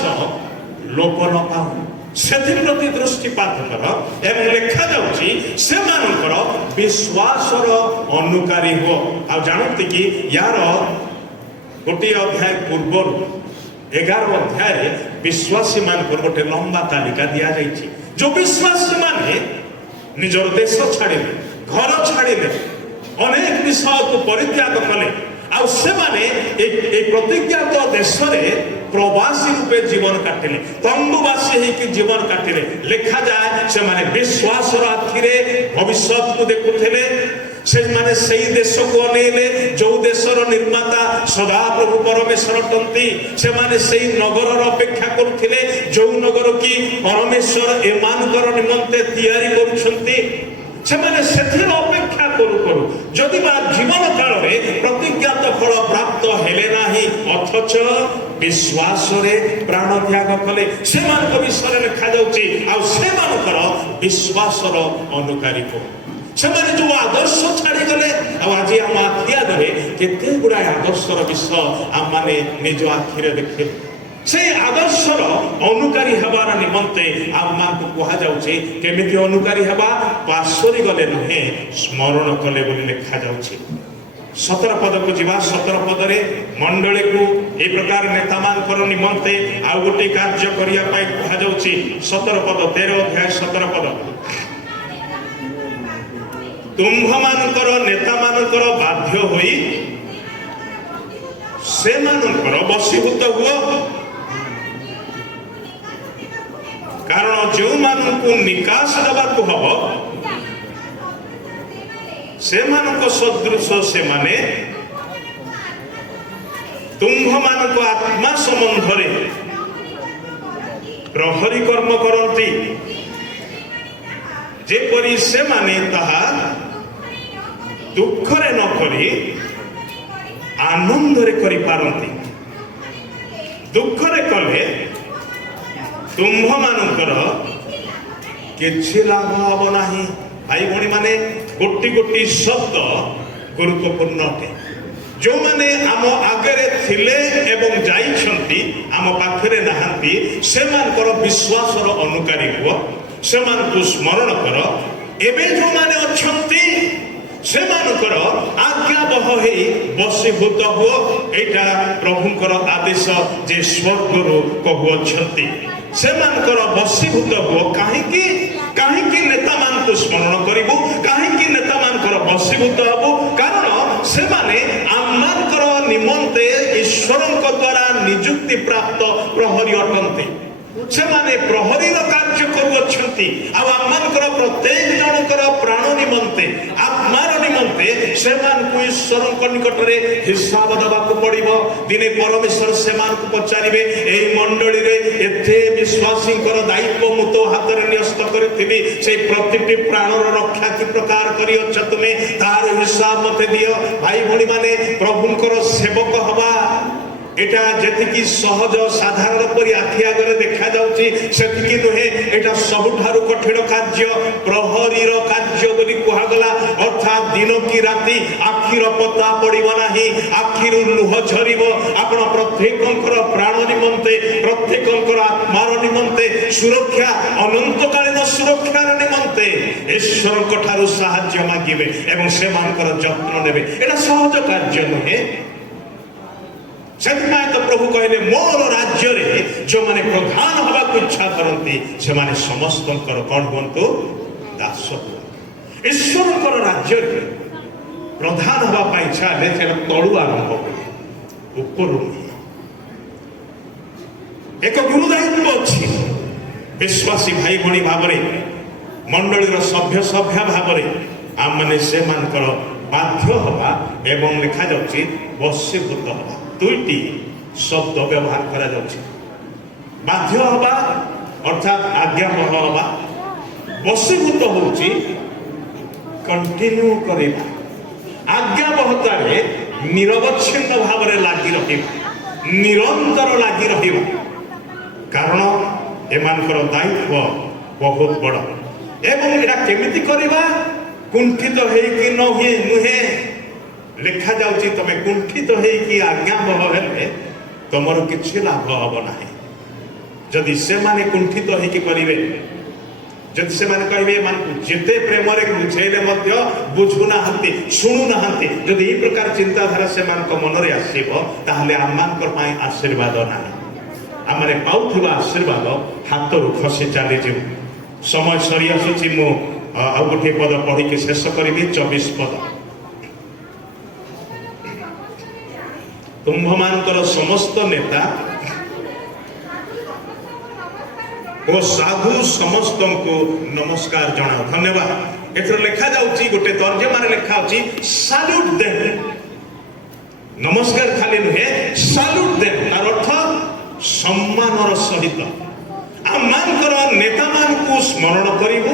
ଲୋପ ନ ପାଉ, ସେଥିପ୍ରତି ଦୃଷ୍ଟିପାତ କର। ଏବଂ ଲେଖାଯାଉଛି ସେମାନଙ୍କର ବିଶ୍ୱାସର ଅନୁକାରୀ ହୁଅ। ଆଉ ଜାଣନ୍ତି କି ୟାର ଗୋଟିଏ ଅଧ୍ୟାୟ ପୂର୍ବରୁ 11 ଅଧ୍ୟାୟରେ ବିଶ୍ୱାସୀ ମାନଙ୍କର ଗୋଟେ ଲମ୍ବା ତାଲିକା ଦିଆଯାଇଛି। ଯୋଉ ବିଶ୍ୱାସୀ ମାନେ ନିଜର ଦେଶ ଛାଡ଼ିଲେ, ଘର ଛାଡ଼ିଲେ, ଅନେକ ବିଷୟକୁ ପରିତ୍ୟାଗ କଲେ, ଆଉ ସେମାନେ এই প্রতিজ্ঞাত দেশরে প্রবাসী রূপে জীবন কাটিলে, তম্বুবাসী হইকি জীবন কাটিলে। লেখা যায় সেমানে বিশ্বাসর আখিরে ভবিষ্যৎকু দেখুলে, ସେମାନେ ସେଇ ଦେଶକୁ ଅନେଇଲେ ଯୋଉ ଦେଶର ନିର୍ମାତା ସଦାପ୍ରଭୁ ପରମେଶ୍ୱର ଅଟନ୍ତି। ସେମାନେ ସେଇ ନଗରର ଅପେକ୍ଷା କରୁଥିଲେ ଯୋଉ ନଗର କି ପରମେଶ୍ୱର ଏମାନଙ୍କର ନିମନ୍ତେ ତିଆରି କରୁଛନ୍ତି। ସେମାନେ ସେଥିର ଅପେକ୍ଷା କରୁ କରୁ ଯଦି ବା ଜୀବନ କାଳରେ ପ୍ରତିଜ୍ଞାତ ଫଳ ପ୍ରାପ୍ତ ହେଲେ ନାହିଁ, ଅଥଚ ବିଶ୍ୱାସରେ ପ୍ରାଣ ତ୍ୟାଗ କଲେ, ସେମାନଙ୍କ ବିଷୟରେ ଲେଖାଯାଉଛି ଆଉ ସେମାନଙ୍କର ବିଶ୍ୱାସର ଅନୁକାରୀ ହୋ। ସେମାନେ ଯୋଉ ଆଦର୍ଶ ଛାଡ଼ିଗଲେ, ଆଉ ଆଜି ଆମ ଆଖି ଆଗରେ କେତେ ଗୁଡ଼ାଏ ଆଦର୍ଶର ବିଷୟ ଆମମାନେ ନିଜ ଆଖିରେ ଦେଖେ। সেই আদর্শর অনুকারী হবার নিমন্তে আমাকে কুহযাচ্ছে। কেমিতি অনুকারী হবা? পার্শ্বরি গলে নুহে, স্মরণ কলে বলে লেখা যাচ্ছে। 17 পদকু যা। 17 পদরে মন্ডলী এই প্রকার নেতা মানকর নিমন্তে আউ গোটে কার্য করিয়া পাই কুহযাচ্ছে। 17 পদ 13 অধ্যায় 17 পদ। তুম্ভমানকর নেতা মানকর বাধ্য হই সেমানকর বশীভূত হুଅ, কারণ ଯେଉଁମାନଙ୍କୁ ନିକାଶ ଦେବାକୁ ହବ ସେମାନଙ୍କ ସଦୃଶ ସେମାନେ ତୁମ୍ଭମାନଙ୍କ ଆତ୍ମା ସମ୍ବନ୍ଧରେ ପ୍ରହରୀ କର୍ମ କରନ୍ତି, ଯେପରି ସେମାନେ ତାହା ଦୁଃଖରେ ନ କରି ଆନନ୍ଦରେ କରିପାରନ୍ତି। ଦୁଃଖରେ କଲେ ତୁମ୍ଭମାନଙ୍କର କିଛି ଲାଭ ହବ ନାହିଁ। ଭାଇ ଭଉଣୀ ମାନେ, ଗୋଟି ଗୋଟି ଶବ୍ଦ ଗୁରୁତ୍ୱପୂର୍ଣ୍ଣ ଅଟେ। ଯେଉଁମାନେ ଆମ ଆଗରେ ଥିଲେ ଏବଂ ଯାଇଛନ୍ତି, ଆମ ପାଖରେ ନାହାନ୍ତି, ସେମାନଙ୍କର ବିଶ୍ୱାସର ଅନୁକାରୀ ହୁଅ, ସେମାନଙ୍କୁ ସ୍ମରଣ କର। ଏବେ ଯେଉଁମାନେ ଅଛନ୍ତି ସେମାନଙ୍କର ଆଜ୍ଞାବହ ହେଇ ବଶୀଭୂତ ହୁଅ। ଏଇଟା ପ୍ରଭୁଙ୍କର ଆଦେଶ ଯେ ସ୍ୱର୍ଗରୁ କହୁଅଛନ୍ତି। ସେମାନଙ୍କର ବଶୀଭୂତ ହୁଅ। କାହିଁକି? କାହିଁକି ନେତାମାନଙ୍କୁ ସ୍ମରଣ କରିବୁ? କାହିଁକି ନେତାମାନଙ୍କର ବଶୀଭୂତ ହବୁ? କାରଣ ସେମାନେ ଆମମାନଙ୍କର ନିମନ୍ତେ ଈଶ୍ୱରଙ୍କ ଦ୍ୱାରା ନିଯୁକ୍ତି ପ୍ରାପ୍ତ ପ୍ରହରୀ ଅଟନ୍ତି। ସେମାନେ ପ୍ରହରୀର କାର୍ଯ୍ୟ କରୁଅଛନ୍ତି ଆଉ ଆମମାନଙ୍କର ପ୍ରତ୍ୟେକ ଜଣଙ୍କର ପ୍ରାଣ ନିମନ୍ତେ ଆତ୍ମାର ନିମନ୍ତେ ସେମାନଙ୍କୁ ଈଶ୍ୱରଙ୍କ ନିକଟରେ ହିସାବ ଦେବାକୁ ପଡ଼ିବ। ଦିନେ ପରମେଶ୍ୱର ସେମାନଙ୍କୁ ପଚାରିବେ, ଏଇ ମଣ୍ଡଳୀରେ ଏତେ ବିଶ୍ୱାସୀଙ୍କର ଦାୟିତ୍ୱ ମୁଁ ତୋ ହାତରେ ନ୍ୟସ୍ତ କରିଥିଲି, ସେଇ ପ୍ରତିଟି ପ୍ରାଣର ରକ୍ଷା କି ପ୍ରକାର କରିଅଛ ତୁମେ, ତାର ହିସାବ ମତେ ଦିଅ। ଭାଇ ଭଉଣୀ ମାନେ, ପ୍ରଭୁଙ୍କର ସେବକ ହବା এটা যেତିକି ସହଜ ସାଧାରଣ ପରି ଆଖି ଆଗରେ ଦେଖାଯାଉଛି ସେତିକି ନୁହେଁ। ଏଟା ସବୁଠାରୁ କଠିନ କାର୍ଯ୍ୟ, ପ୍ରହରୀର କାର୍ଯ୍ୟ ବୋଲି କୁହାଗଲା। ଅର୍ଥାତ୍ ଦିନ କି ରାତି ଆଖିର ପତା ପଡ଼ିବ ନାହିଁ, ଆଖିରୁ ଲୁହ ଝରିବ। ଆପଣ ପ୍ରତ୍ୟେକଙ୍କର ପ୍ରାଣ ନିମନ୍ତେ, ପ୍ରତ୍ୟେକଙ୍କର ଆତ୍ମାର ନିମନ୍ତେ ସୁରକ୍ଷା, ଅନନ୍ତକାଳୀନ ସୁରକ୍ଷାର ନିମନ୍ତେ ଈଶ୍ୱରଙ୍କ ଠାରୁ ସାହାଯ୍ୟ ମାଗିବେ ଏବଂ ସେମାନଙ୍କର ଯତ୍ନ ନେବେ। ଏଟା ସହଜ କାର୍ଯ୍ୟ ନୁହେଁ। ସେଥିପାଇଁ ତ ପ୍ରଭୁ କହିଲେ, ମୋର ରାଜ୍ୟରେ ଯେଉଁମାନେ ପ୍ରଧାନ ହେବାକୁ ଇଚ୍ଛା କରନ୍ତି ସେମାନେ ସମସ୍ତଙ୍କର କ'ଣ ହୁଅନ୍ତୁ? ଦାସ ହୁଅନ୍ତୁ। ଈଶ୍ୱରଙ୍କର ରାଜ୍ୟରେ ପ୍ରଧାନ ହେବା ପାଇଁ ଇଚ୍ଛା ହେଲେ ସେଟା ତଳୁ ଆରମ୍ଭ ହୁଏ, ଉପରୁ ନୁହେଁ। ଏକ ଗୁରୁ ଦାୟିତ୍ୱ ଅଛି। ବିଶ୍ୱାସୀ ଭାଇ ଭଉଣୀ ଭାବରେ, ମଣ୍ଡଳୀର ସଭ୍ୟ ଭାବରେ ଆମମାନେ ସେମାନଙ୍କର ବାଧ୍ୟ ହେବା ଏବଂ ଲେଖାଯାଉଛି ବଶୀଭୂତ ହେବା। ଦୁଇଟି ଶବ୍ଦ ବ୍ୟବହାର କରାଯାଉଛି। ବାଧ୍ୟ ହେବା ଅର୍ଥାତ୍ ଆଜ୍ଞାବହ ହେବା, ବଶୀଭୂତ ହେଉଛି କଣ୍ଟିନ୍ୟୁ କରିବା। ଆଜ୍ଞାବହତାରେ ନିରବଚ୍ଛିନ୍ନ ଭାବରେ ଲାଗି ରହିବା, ନିରନ୍ତର ଲାଗି ରହିବା। କାରଣ ଏମାନଙ୍କର ଦାୟିତ୍ୱ ବହୁତ ବଡ଼ ଏବଂ ଏଟା କେମିତି କରିବା? କୁଣ୍ଠିତ ହେଇକି ନୁହେଁ। ଲେଖାଯାଉଛି, ତମେ କୁଣ୍ଠିତ ହେଇକି ଆଜ୍ଞାବହ ହେଲେ ତମର କିଛି ଲାଭ ହବ ନାହିଁ। ଯଦି ସେମାନେ କୁଣ୍ଠିତ ହେଇକି କରିବେ, ଯଦି ସେମାନେ କହିବେ ଏମାନଙ୍କୁ ଯେତେ ପ୍ରେମରେ ବୁଝେଇଲେ ମଧ୍ୟ ବୁଝୁନାହାନ୍ତି, ଶୁଣୁନାହାନ୍ତି, ଯଦି ଏହି ପ୍ରକାର ଚିନ୍ତାଧାରା ସେମାନଙ୍କ ମନରେ ଆସିବ, ତାହେଲେ ଆମମାନଙ୍କ ପାଇଁ ଆଶୀର୍ବାଦ ନାହିଁ। ଆମେ ପାଉଥିବା ଆଶୀର୍ବାଦ ହାତରୁ ଖସି ଚାଲିଯିବ। ସମୟ ସରି ଆସୁଛି। ମୁଁ ଆଉ ଗୋଟିଏ ପଦ ପଢ଼ିକି ଶେଷ କରିବି। 24 ପଦ। ତୁମ୍ଭମାନଙ୍କର ସମସ୍ତ ନେତା ଓ ସାଧୁ ସମସ୍ତଙ୍କୁ ନମସ୍କାର ଜଣାଅ। ଧନ୍ୟବାଦ। ଏଥିରେ ଲେଖାଯାଉଛି, ଗୋଟେ ତର୍ଜମାରେ ଲେଖା ଅଛି ସାଲ୍ୟୁଟ ଦେମ୍। ନମସ୍କାର ଖାଲି ନୁହେଁ, ସାଲ୍ୟୁଟ ଦେମ୍। ତାର ଅର୍ଥ ସମ୍ମାନର ସହିତ ଆମମାନଙ୍କର ନେତାମାନଙ୍କୁ ସ୍ମରଣ କରିବୁ,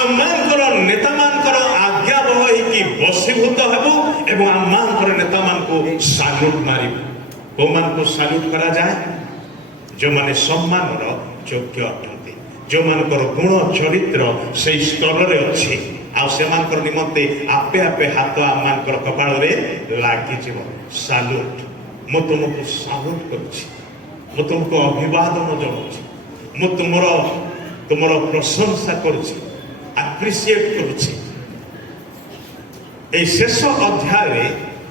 ଆମମାନଙ୍କର ନେତାମାନଙ୍କର ଆଜ୍ଞାବହ ହେଇକି ବଶୀଭୂତ ହେବୁ ଏବଂ ଆମମାନଙ୍କର ନେତାମାନଙ୍କୁ ସାଲ୍ୟୁଟ ମାରିବୁ। କୋଉମାନଙ୍କୁ ସାଲ୍ୟୁଟ କରାଯାଏ? ଯେଉଁମାନେ ସମ୍ମାନର ଯୋଗ୍ୟ ଅଟନ୍ତି, ଯେଉଁମାନଙ୍କର ଗୁଣ ଚରିତ୍ର ସେଇ ସ୍ତରରେ ଅଛି, ଆଉ ସେମାନଙ୍କର ନିମନ୍ତେ ଆପେ ଆପେ ହାତ ଆମମାନଙ୍କର କପାଳରେ ଲାଗିଯିବ। ସାଲ୍ୟୁଟ। ମୁଁ ତୁମକୁ ସାଲ୍ୟୁଟ କରୁଛି, ମୁଁ ତୁମକୁ ଅଭିବାଦନ ଜଣାଉଛି, ମୁଁ ତୁମର ପ୍ରଶଂସା କରୁଛି, ଆପ୍ରିସିଏଟ କରୁଛି। এই ଶେଷ ଅଧ୍ୟାୟରେ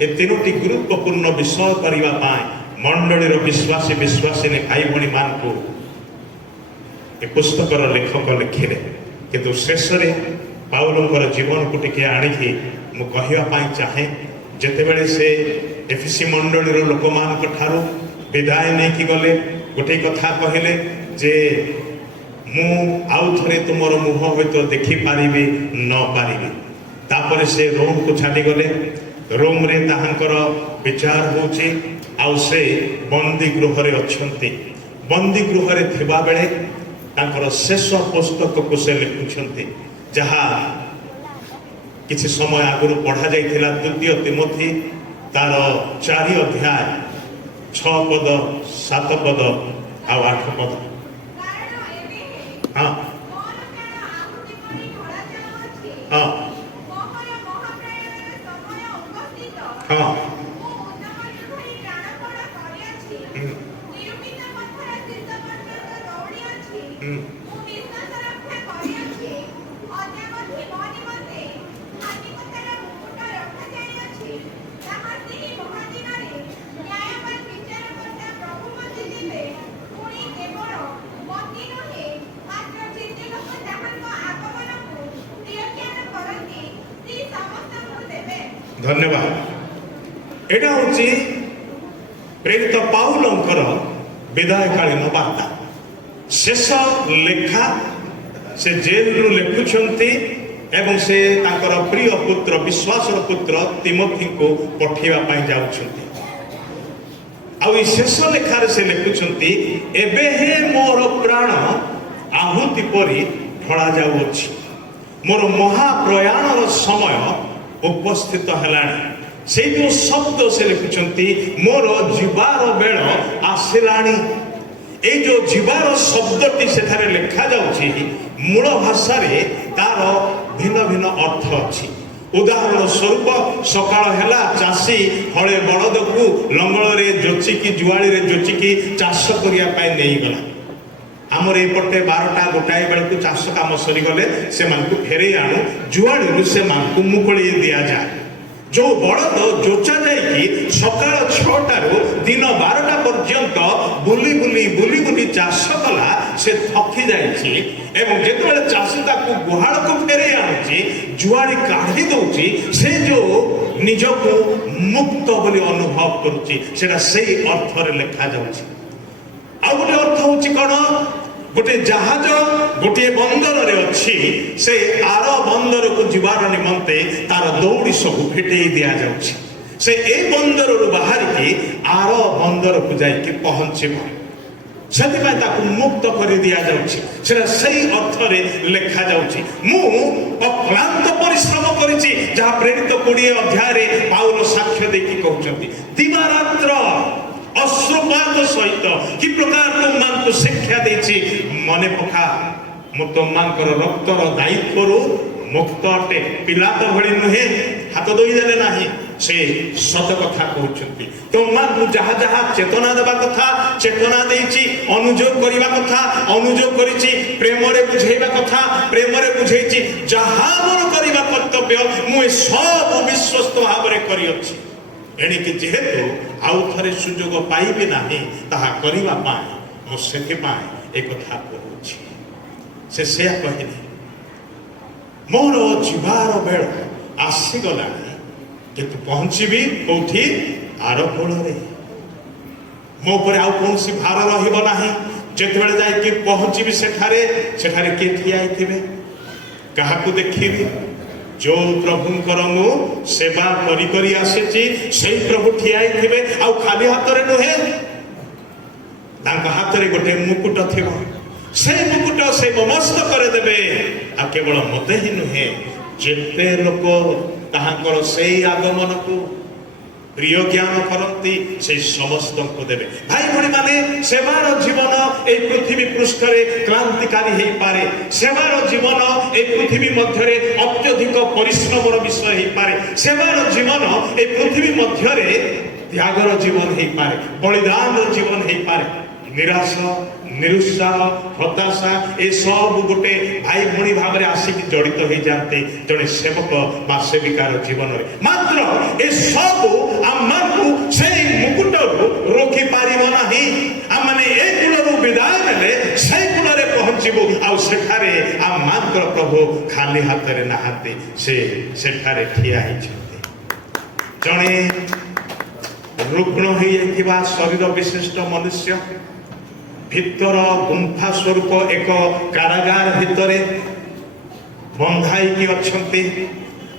ଏ ତିନୋଟି ଗୁରୁତ୍ୱପୂର୍ଣ୍ଣ ବିଷୟ କରିବା ପାଇଁ ମଣ୍ଡଳୀର ବିଶ୍ୱାସିନୀ ଭାଇ ଭଉଣୀ ମାନଙ୍କୁ ଏ ପୁସ୍ତକର ଲେଖକ ଲେଖିଲେ। କିନ୍ତୁ ଶେଷରେ ପାଉଲଙ୍କର ଜୀବନକୁ ଟିକେ ଆଣିକି ମୁଁ କହିବା ପାଇଁ ଚାହେଁ। ଯେତେବେଳେ ସେ ଏଫେସୀ ମଣ୍ଡଳୀର ଲୋକମାନଙ୍କ ଠାରୁ ବିଦାୟ ନେଇକି ଗଲେ, ଗୋଟିଏ କଥା କହିଲେ ଯେ ମୁଁ ଆଉ ଥରେ ତୁମର ମୁହଁ ହୁଏତ ଦେଖିପାରିବି ନ ପାରିବି। ତାପରେ ସେ ରୋମକୁ ଛାଡ଼ିଗଲେ। ରୋମରେ ତାହାଙ୍କର ବିଚାର ହେଉଛି, ଆଉ ସେ ବନ୍ଦୀ ଗୃହରେ ଅଛନ୍ତି। ବନ୍ଦୀ ଗୃହରେ ଥିବାବେଳେ ତାଙ୍କର ଶେଷ ପୁସ୍ତକକୁ ସେ ଲେଖୁଛନ୍ତି, ଯାହା କିଛି ସମୟ ଆଗରୁ ପଢ଼ାଯାଇଥିଲା। 2 ତିମୋଥୀ ତାର 4 ଅଧ୍ୟାୟ 6 ପଦ, 7 ପଦ ଆଉ 8 ପଦ। ହଁ ହଁ ହଁ ଧନ୍ୟବାଦ। ଏଇଟା ହେଉଛି ପ୍ରେରିତ ପାଉଲଙ୍କର ବିଦାୟକାଳୀନ ବାର୍ତ୍ତା। शेष लेखा से जेलरू लेखुंट एवं से तांकर प्रिय पुत्र विश्वास पुत्र तिमोथी को पठेवा जाउछंती। आउ शेष लेखार से लिखुंट एबे हे मोर प्राण आहुति परी ढला जाउछि, मोर महाप्रयाणर समय उपस्थित हेलाणी। से जो शब्द से लिखुंट मोर जीवार बेल आसिलाणी। ए जो जीवार शब्दटी सेठारे लिखा जाउछि मूल भाषा रे तार भिन्न भिन्न अर्थ अछि। उदाहरण स्वरूप सकाळ हेला चाषी हळे बळद को लंगल रे जोचिकी जुआली रे जोचिकी चाष करिया पाए नेई गला। आमर एपटे 12टा गोटाए बेल को चाष काम सरी गले से मान को फेरे आनु जुआली रु से मान को मुकळी दिया जाए। जो बड़द जोचा जाए सकाळ 6टा रु दिन 12टा पर्यंत बुली बुली बुली बुली चाष कला से थकी जाइछि एवं जेतेबेले चाषी ताकू गुहाळ को फेरे आनुछि जुआड़ी काढ़ी दउछि से जो निजको मुक्त बोली अनुभव करुछि सेटा सेही अर्थ रे लेखा जाउछि। आ गोटे अर्थ होछि कोन गोटे जहाज गोटे बंदर रे अछि से आर बंदर को जीवार निमंते तार दौड़ी सब फिटेई दिया जाउछि। से ए बंदर रु बाहर के आर बंदर को जाई के पहुंचिबो ସେଥିପାଇଁ ତାକୁ ମୁକ୍ତ କରି ଦିଆଯାଉଛି। ସେଟା ସେଇ ଅର୍ଥରେ ଲେଖାଯାଉଛି। ମୁଁ ଅକ୍ଳାନ୍ତ ପରିଶ୍ରମ କରିଛି ଯାହା ପ୍ରେରିତ 20 ଅଧ୍ୟାୟରେ ପାଉଲ ସାକ୍ଷ୍ୟ ଦେଇକି କହୁଛନ୍ତି। ଦିବାରାତ୍ର ଅଶ୍ରୁପାତ ସହିତ କି ପ୍ରକାର ତୁମମାନଙ୍କୁ ଶିକ୍ଷା ଦେଇଛି ମନେ ପକା। ମୁଁ ତୁମମାନଙ୍କର ରକ୍ତର ଦାୟିତ୍ୱରୁ ମୁକ୍ତ ଅଟେ। ପିଲାତ ଭଳି ନୁହେଁ ହାତ ଧୋଇଦେଲେ ନାହିଁ से सत कथा कहउछंती। तुमମାନଙ୍କୁ ଯାହା ଯାହା ଚେତନା ଦେବା କଥା ଚେତନା ଦେଇଛି, ଅନୁଯୋଗ କରିବା କଥା ଅନୁଯୋଗ କରିଛି, ପ୍ରେମରେ ବୁଝେଇବା କଥା ପ୍ରେମରେ ବୁଝେଇଛି। ଯାହା ମୋର କରିବା କର୍ତ୍ତବ୍ୟ ମୁଁ ଏ ସବୁ ବିଶ୍ୱସ୍ତ ଭାବରେ କରିଅଛି। ଏଣିକି ଯେହେତୁ ଆଉ ଥରେ ସୁଯୋଗ ପାଇବି ନାହିଁ ତାହା କରିବା ପାଇଁ ମୁଁ ସେଥିପାଇଁ ଏ କଥା କହୁଛି। ସେ ସେୟା କହିଲେ ମୋର ଯିବାର ବେଳ ଆସିଗଲାଣି କିନ୍ତୁ ପହଞ୍ଚିବି କୋଉଠି ଆର କୋଳରେ। ମୋ ଉପରେ ଆଉ କୌଣସି ଭାର ରହିବ ନାହିଁ। ଯେତେବେଳେ ଯାଇକି ପହଞ୍ଚିବି ସେଠାରେ ସେଠାରେ କିଏ ଠିଆ ହେଇଥିବେ କାହାକୁ ଦେଖିବି? ଯୋଉ ପ୍ରଭୁଙ୍କର ମୁଁ ସେବା କରି କରି ଆସିଛି ସେଇ ପ୍ରଭୁ ଠିଆ ହେଇଥିବେ। ଆଉ ଖାଲି ହାତରେ ନୁହେଁ, ତାଙ୍କ ହାତରେ ଗୋଟେ ମୁକୁଟ ଥିବ। ସେଇ ମୁକୁଟ ସେ ମମସ୍ତ କରିଦେବେ। ଆଉ କେବଳ ମତେ ହିଁ ନୁହେଁ, ଯେତେ ଲୋକ ତାହାଙ୍କର ସେଇ ଆଗମନକୁ ପ୍ରିୟ ଜ୍ଞାନ କରନ୍ତି ସେଇ ସମସ୍ତଙ୍କୁ ଦେବେ। ଭାଇ ଭଉଣୀ ମାନେ ସେବାର ଜୀବନ এই পৃথিবী পৃষ্ঠରେ କ୍ରାନ୍ତିକାରୀ ହେଇପାରେ। ସେବାର ଜୀବନ এই ପୃଥିବୀ ମଧ୍ୟରେ ଅତ୍ୟଧିକ ପରିଶ୍ରମର ବିଷୟ ହେଇପାରେ। ସେବାର ଜୀବନ এই ପୃଥିବୀ ମଧ୍ୟରେ ତ୍ୟାଗର ଜୀବନ ହେଇପାରେ, ବଳିଦାନର ଜୀବନ ହେଇପାରେ। निराश निरुत्साह हताशा ए सब गोटे भाई भणी भाव आसिक जड़ित हो जाते जड़े सेवक बा सेविकार जीवन में। मात्र ए सब आमको से मुकुट रोकी पार ना आम ए कूल विदाय ने से कूल पहुंचबू आठारे आम प्रभु खाली हाथ में नहाते से ठिया जड़े रुग्ण हो शरीर विशिष्ट मनुष्य भितर गुंफा स्वरूप एक कारागार भितर बंधाई अच्छे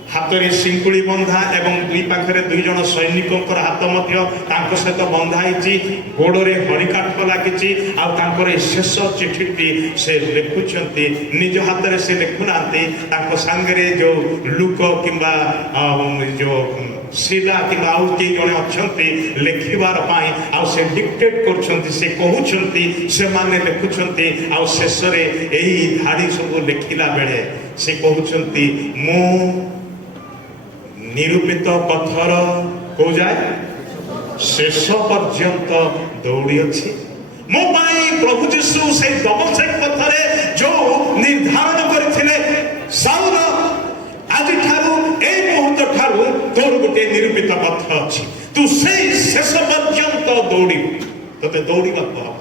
हाथ में शिंकुड़ी बंधा एवं दुई पाखरे दुई जन सैनिकों हाथ सहित बंधाई गोड़े हरिकाठ लगी शेष चिठी से लिखुंट निज हाथ में से लिखुना सांगे जो लुक किंबा जो शिला कि जड़े अच्छा लिखबार से डिक्टेट कर से कहते से माने लिखुंट शेष यही धाड़ी सब लिखला बेले से कहते मु निरूपित पथर को जाए शेष पर्यंत दौड़ी अच्छी मो प्रभु जीशु से दमसेक पथरे जो निर्धारण करथिले साउल आज ठारू ए मुहूर्त ठारू तोर गोटे निरूपित पथ अच्छी तू से शेष पर्यंत दौड़ी तते दौड़वा कह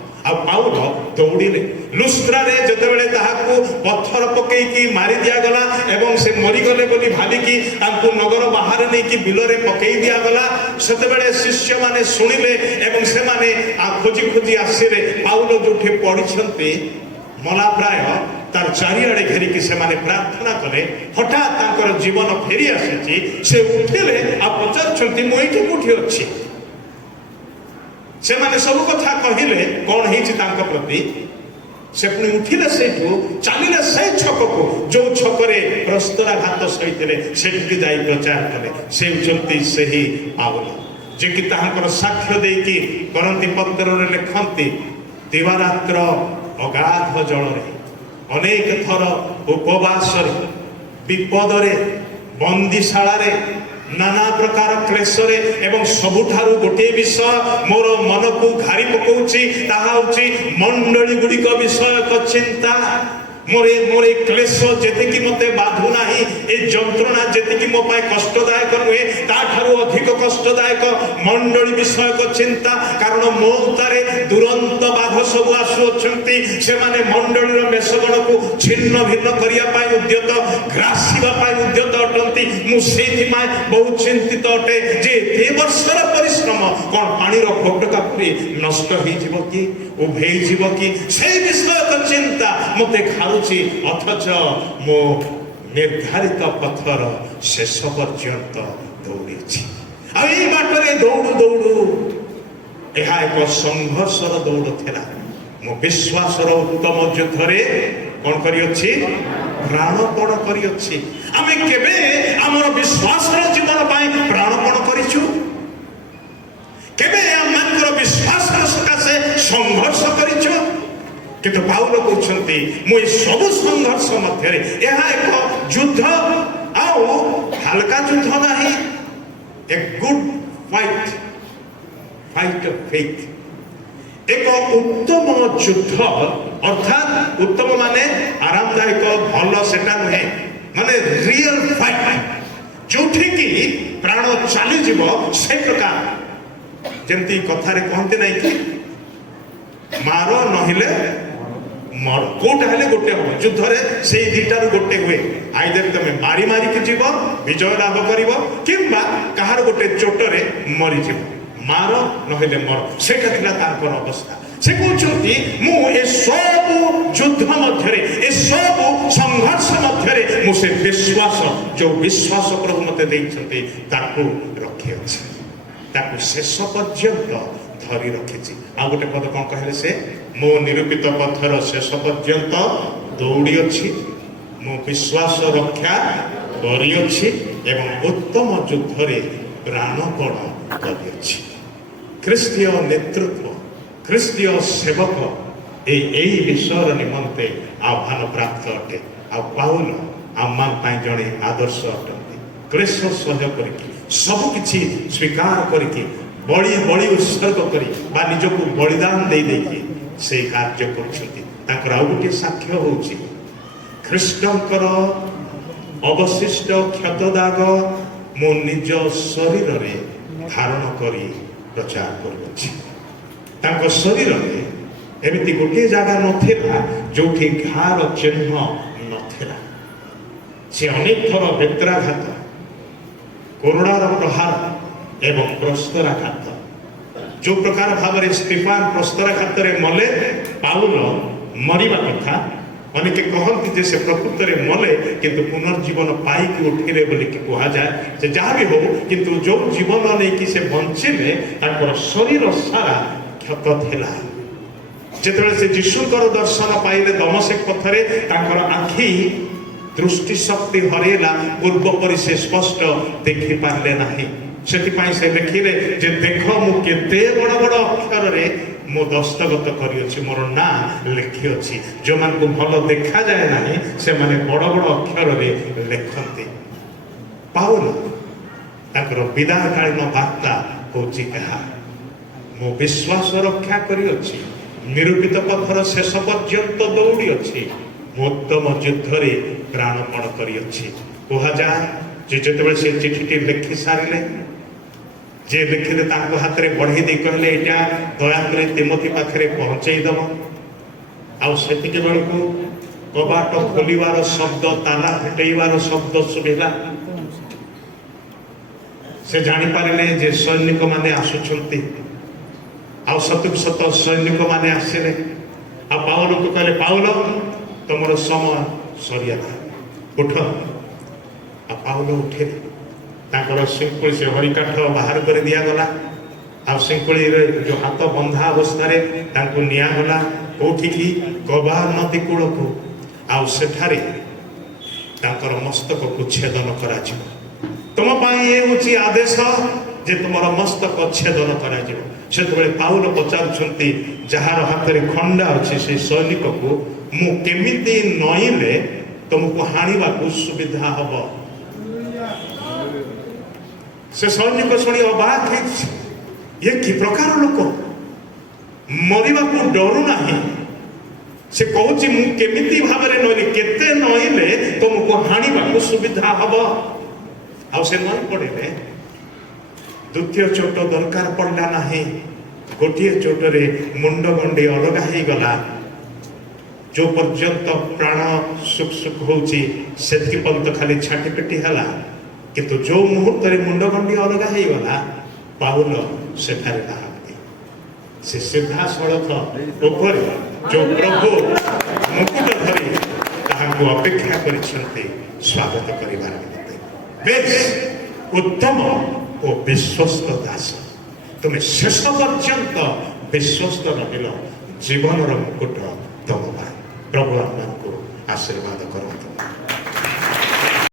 पाउल दौड़े लुस्त्रा रे जतबेले ताहाकू पत्थर पकेकी मारी दिया गला एवं से मरीगले बोली भाविकी तांकू नगर बाहर नहीं कि बिलरे पकई दिया गला सेतबेले शिष्य माने सुनिले एवं से माने खोजी खोजी आसिले पाउल जोठे पढ़िछंती ମଲା ପ୍ରାୟ ତାର ଚାରିଆଡେ ଘେରିକି ସେମାନେ ପ୍ରାର୍ଥନା କଲେ। ହଠାତ୍ ତାଙ୍କର ଜୀବନ ଫେରି ଆସିଛି। ସେ ଉଠିଲେ ଆଉ ପଚାରୁଛନ୍ତି ମୁଁ ଏଇଠି କୋଉଠି ଅଛି? ସେମାନେ ସବୁ କଥା କହିଲେ କଣ ହେଇଛି ତାଙ୍କ ପ୍ରତି। ସେ ପୁଣି ଉଠିଲେ, ସେଇଠୁ ଚାଲିଲେ ସେଇ ଛକକୁ ଯୋଉ ଛକରେ ପ୍ରସ୍ତରାଘାତ ସହିଥିଲେ, ସେଠିକି ଯାଇ ପ୍ରଚାର କଲେ ସେ ହେଉଛନ୍ତି ସେହି ପାଉଲ, ଯିଏକି ତାହାଙ୍କର ସାକ୍ଷ୍ୟ ଦେଇକି କରନ୍ତି ପତ୍ରରେ ଲେଖନ୍ତି, ଦିବାରାତ୍ର ଅଗାଧ ଜଳରେ, ଅନେକ ଥର ଉପବାସରେ, ବିପଦରେ, ବନ୍ଦିଶାଳାରେ, ନାନା ପ୍ରକାର କ୍ଲେଶରେ, ଏବଂ ସବୁଠାରୁ ଗୋଟିଏ ବିଷୟ ମୋର ମନକୁ ଘାରି ପକାଉଛି, ତାହା ହଉଛି ମଣ୍ଡଳୀ ଗୁଡ଼ିକ ବିଷୟକ ଚିନ୍ତା। ମୋର କ୍ଲେଶ ଯେତିକି ମତେ ବାଧୁ ନାହିଁ, ଏ ଯନ୍ତ୍ରଣା ଯେତିକି ମୋ ପାଇଁ କଷ୍ଟଦାୟକ ନୁହେଁ, ତାଠାରୁ ଅଧିକ କଷ୍ଟଦାୟକ ମଣ୍ଡଳୀ ବିଷୟକ ଚିନ୍ତା। କାରଣ ମୋ ଉତ୍ତାରେ ଦୁରନ୍ତ ବାଘ ସବୁ ଆସୁଅଛନ୍ତି। ସେମାନେ ମଣ୍ଡଳୀର ମେଷଗଣକୁ ଛିନ୍ନ ଭିନ୍ନ କରିବା ପାଇଁ ଉଦ୍ୟତ, ଗ୍ରାସିବା ପାଇଁ ଉଦ୍ୟତ ଅଟନ୍ତି। ମୁଁ ସେଇଥିପାଇଁ ବହୁତ ଚିନ୍ତିତ ଅଟେ ଯେ ଏ ବର୍ଷର ପରିଶ୍ରମ କଣ ପାଣିର ଫୋଟକା ପରି ନଷ୍ଟ ହେଇଯିବ କି, ଉଭେଇଯିବ କି, ସେଇ ବିଷୟକ ଚିନ୍ତା ମତେ ଖାଉଛି। ଅଥଚ ମୋ ନିର୍ଦ୍ଧାରିତ ପଥର ଶେଷ ପର୍ଯ୍ୟନ୍ତ ଦୌଡ଼ିଛି। ଆଉ ଏଇ ବାଟରେ ଦୌଡୁ ଦୌଡୁ, ଏହା ଏକ ସଂଘର୍ଷର ଦୌଡ଼ ଥିଲା। ମୁଁ ବିଶ୍ୱାସର ଉତ୍ତମ ଯୁଦ୍ଧରେ କଣ କରିଅଛି? ପ୍ରାଣପଣ କରିଅଛି। ଆମେ କେବେ ଆମର ବିଶ୍ୱାସର ଜୀବନ ପାଇଁ ପ୍ରାଣପଣ କରିଛୁ? କେବେ ଆମମାନଙ୍କର ବିଶ୍ୱାସର ସକାଶେ ସଂଘର୍ଷ କରିଛୁ? କିନ୍ତୁ ପାଉଲ କହୁଛନ୍ତି ମୁଁ ଏ ସବୁ ସଂଘର୍ଷ ମଧ୍ୟରେ, ଏହା ଏକ ଯୁଦ୍ଧ, ଆଉ ହାଲକା ଯୁଦ୍ଧ ନାହିଁ, a good fight, fight of faith, ଏକ ଉତ୍ତମ ଯୁଦ୍ଧ। ଅର୍ଥାତ୍ ଉତ୍ତମ ମାନେ ଆରାମଦାୟକ, ଭଲ ସେଟା ନୁହେଁ, ମାନେ ରିଅଲ ଫାଇଟ୍, ଯୋଉଠିକି ପ୍ରାଣ ଚାଲିଯିବ ସେ ପ୍ରକାର। ଯେମିତି କଥାରେ କହନ୍ତି ନାହିଁ କି, ମାର ନହେଲେ ମର, କୋଉଟା ହେଲେ ଗୋଟେ ହବ। ଯୁଦ୍ଧରେ ସେଇ ଦିଟାରୁ ଗୋଟେ ହୁଏ। ଆଇଦର ତମେ ମାରି ମାରିକି ଯିବ, ବିଜୟ ଲାଭ କରିବ, କିମ୍ବା କାହାର ଗୋଟେ ଚୋଟରେ ମରିଯିବ। ମାର ନହେଲେ ମର, ସେଇଟା ଥିଲା ତାଙ୍କର ଅବସ୍ଥା। ସେ କହୁଛନ୍ତି ମୁଁ ଏସବୁ ଯୁଦ୍ଧ ମଧ୍ୟରେ, ଏସବୁ ସଂଘର୍ଷ ମଧ୍ୟରେ ମୁଁ ସେ ବିଶ୍ୱାସ, ଯୋଉ ବିଶ୍ୱାସ ପ୍ରଭୁ ମତେ ଦେଇଛନ୍ତି, ତାକୁ ରଖିଅଛି, ତାକୁ ଶେଷ ପର୍ଯ୍ୟନ୍ତ ଧରି ରଖିଛି। ଆଉ ଗୋଟେ ପଦ କଣ କହିଲେ ସେ? ମୁଁ ନିରୂପିତ ପଥର ଶେଷ ପର୍ଯ୍ୟନ୍ତ ଦୌଡ଼ିଅଛି, ମୁଁ ବିଶ୍ୱାସ ରକ୍ଷା କରିଅଛି, ଏବଂ ଉତ୍ତମ ଯୁଦ୍ଧରେ ପ୍ରାଣପଣ କରିଅଛି। ଖ୍ରୀଷ୍ଟୀୟ ନେତୃତ୍ୱ, ଖ୍ରୀଷ୍ଟୀୟ ସେବକ ଏଇ ବିଷୟର ନିମନ୍ତେ ଆହ୍ୱାନ ପ୍ରାପ୍ତ ଅଟେ। ଆଉ ପାଉଲ ଆମମାନ ପାଇଁ ଜଣେ ଆଦର୍ଶ ଅଟନ୍ତି। କ୍ଲେଶ ସହ୍ୟ କରିକି, ସବୁ କିଛି ସ୍ୱୀକାର କରିକି, ବଳି ଉତ୍ସର୍ଗ କରି ବା ନିଜକୁ ବଳିଦାନ ଦେଇକି ସେଇ କାର୍ଯ୍ୟ କରୁଛନ୍ତି। ତାଙ୍କର ଆଉ ଗୋଟିଏ ସାକ୍ଷ୍ୟ ହଉଛି, ଖ୍ରୀଷ୍ଟଙ୍କର ଅବଶିଷ୍ଟ କ୍ଷତଦାଗ ମୁଁ ନିଜ ଶରୀରରେ ଧାରଣ କରି ପ୍ରଚାର କରୁଅଛି। ତାଙ୍କ ଶରୀରରେ ଏମିତି ଗୋଟିଏ ଜାଗା ନଥିଲା ଯୋଉଠି ଘାର ଚିହ୍ନ ନଥିଲା। ସେ ଅନେକ ଥର ବେତ୍ରାଘାତ, କରୁଣାର ପ୍ରହାର ଏବଂ ପ୍ରସ୍ତରାଘାତ, ଯୋଉ ପ୍ରକାର ଭାବରେ ସ୍ତିଫାନ ପ୍ରସ୍ତରାଘାତରେ ମଲେ, ପାଉଲ ମରିବା କଥା। ଅନେକେ କହନ୍ତି ଯେ ସେ ପ୍ରକୃତରେ ମଲେ, କିନ୍ତୁ ପୁନର୍ଜୀବନ ପାଇକି ଉଠିଲେ ବୋଲିକି କୁହାଯାଏ। ସେ ଯାହା ବି ହଉ, କିନ୍ତୁ ଯୋଉ ଜୀବନ ନେଇକି ସେ ବଞ୍ଚିଲେ, ତାଙ୍କର ଶରୀର ସାରା କ୍ଷତ ଥିଲା। ଯେତେବେଳେ ସେ ଯୀଶୁଙ୍କର ଦର୍ଶନ ପାଇଲେ ଦମସ୍କ ପଥରେ, ତାଙ୍କର ଆଖି ଦୃଷ୍ଟି ଶକ୍ତି ହରେଇଲା, ପୂର୍ବ ପରି ସେ ସ୍ପଷ୍ଟ ଦେଖିପାରିଲେ ନାହିଁ। ସେଥିପାଇଁ ସେ ଲେଖିଲେ ଯେ ଦେଖ ମୁଁ କେତେ ବଡ଼ ବଡ଼ ଅକ୍ଷରରେ ମୁଁ ଦସ୍ତଖତ କରିଅଛି, ମୋର ନାଁ ଲେଖିଅଛି। ଯୋଉମାନଙ୍କୁ ଭଲ ଦେଖାଯାଏ ନାହିଁ, ସେମାନେ ବଡ଼ ବଡ଼ ଅକ୍ଷରରେ ଲେଖନ୍ତି। ପାଉଲ ତାଙ୍କର ବିଦାୟକାଳୀନ ବାର୍ତ୍ତା ହଉଛି ଏହା, ମୁଁ ବିଶ୍ୱାସ ରକ୍ଷା କରିଅଛି, ନିରୂପିତ ପଥର ଶେଷ ପର୍ଯ୍ୟନ୍ତ ଦୌଡ଼ିଅଛି, ମୁଁ ଉତ୍ତମ ଯୁଦ୍ଧରେ ପ୍ରାଣପଣ କରିଅଛି। କୁହାଯାଏ ଯେ ଯେତେବେଳେ ସେ ଚିଠିଟି ଲେଖି ସାରିଲେ, ଯେ ଲେଖିଲେ ତାଙ୍କ ହାତରେ ବଢ଼େଇ ଦେଇ କହିଲେ ଏଇଟା ଦୟାକରି ତିମୋଥି ପାଖରେ ପହଞ୍ଚେଇ ଦେବ। ଆଉ ସେତିକି ବେଳକୁ କବାଟ ଖୋଲିବାର ଶବ୍ଦ, ତାଲା ଫିଟେଇବାର ଶବ୍ଦ ଶୁଭିଲା। ସେ ଜାଣିପାରିଲେ ଯେ ସୈନିକ ମାନେ ଆସୁଛନ୍ତି। ଆଉ ସତକୁ ସତ ସୈନିକ ମାନେ ଆସିଲେ। ଆଉ ପାଉଲକୁ କହିଲେ ପାଉଲ ତମର ସମୟ ସରିଗଲା ଉଠ। ଆଉ ପାଉଲ ଉଠିଲେ ତାଙ୍କର ଶିଙ୍କୁଳି ସେ ହରିକାଠ ବାହାର କରି ଦିଆଗଲା। ଆଉ ଶିଙ୍କୁଳିରେ ଯୋଉ ହାତ ବନ୍ଧା ଅବସ୍ଥାରେ ତାଙ୍କୁ ନିଆଗଲା କୋଉଠିକି ଗବା ନଦୀ କୂଳକୁ। ଆଉ ସେଠାରେ ତାଙ୍କର ମସ୍ତକକୁ ଛେଦନ କରାଯିବ। ତମ ପାଇଁ ଏ ହେଉଛି ଆଦେଶ ଯେ ତୁମର ମସ୍ତକ ଛେଦନ କରାଯିବ। ସେତେବେଳେ ପାଉଲ ପଚାରୁଛନ୍ତି ଯାହାର ହାତରେ ଖଣ୍ଡା ଅଛି ସେ ସୈନିକକୁ ମୁଁ କେମିତି ନଇଁଲେ ତମକୁ ହାଣିବାକୁ ସୁବିଧା ହବ। ସେ ସୈନିକ ଶୁଣି ଅବାକ ହେଇଛି, ଇଏ କି ପ୍ରକାର ଲୋକ, ମରିବାକୁ ଡରୁ ନାହିଁ। ସେ କହୁଛି ମୁଁ କେମିତି ଭାବରେ ନଇଁଲି, କେତେ ନଇଁଲେ ତମକୁ ହାଣିବାକୁ ସୁବିଧା ହବ। ଆଉ ସେ ନଇଁ ପଡ଼ିଲେ। ଦ୍ୱିତୀୟ ଚୋଟ ଦରକାର ପଡ଼ିଲା ନାହିଁ। ଗୋଟିଏ ଚୋଟରେ ମୁଣ୍ଡ ଗଣ୍ଡି ଅଲଗା ହେଇଗଲା। ଯୋଉ ପର୍ଯ୍ୟନ୍ତ ପ୍ରାଣ ସୁଖ ସୁଖ ହଉଛି ସେତିକି ପର୍ଯ୍ୟନ୍ତ ଖାଲି ଛାଟି ପିଟି ହେଲା। କିନ୍ତୁ ଯୋଉ ମୁହୂର୍ତ୍ତରେ ମୁଣ୍ଡ ଗଣ୍ଡି ଅଲଗା ହେଇଗଲା ପାଉଲ ସେଠାରେ ନାହାନ୍ତି। ସେ ସିଧାସଳଖ ଉପରେ ଯୋଉ ପ୍ରଭୁ ମୁକୁଟ ଧରି ତାହାଙ୍କୁ ଅପେକ୍ଷା କରିଛନ୍ତି ସ୍ୱାଗତ କରିବାର ନିମନ୍ତେ। ବେଶ ଉତ୍ତମ ଓ ବିଶ୍ୱସ୍ତ ଦାସ, ତୁମେ ଶେଷ ପର୍ଯ୍ୟନ୍ତ ବିଶ୍ୱସ୍ତ ରହିଲ। ଜୀବନର ମୁକୁଟ ତମ ପାଇଁ। ପ୍ରଭୁ ଆମମାନଙ୍କୁ ଆଶୀର୍ବାଦ କରନ୍ତୁ।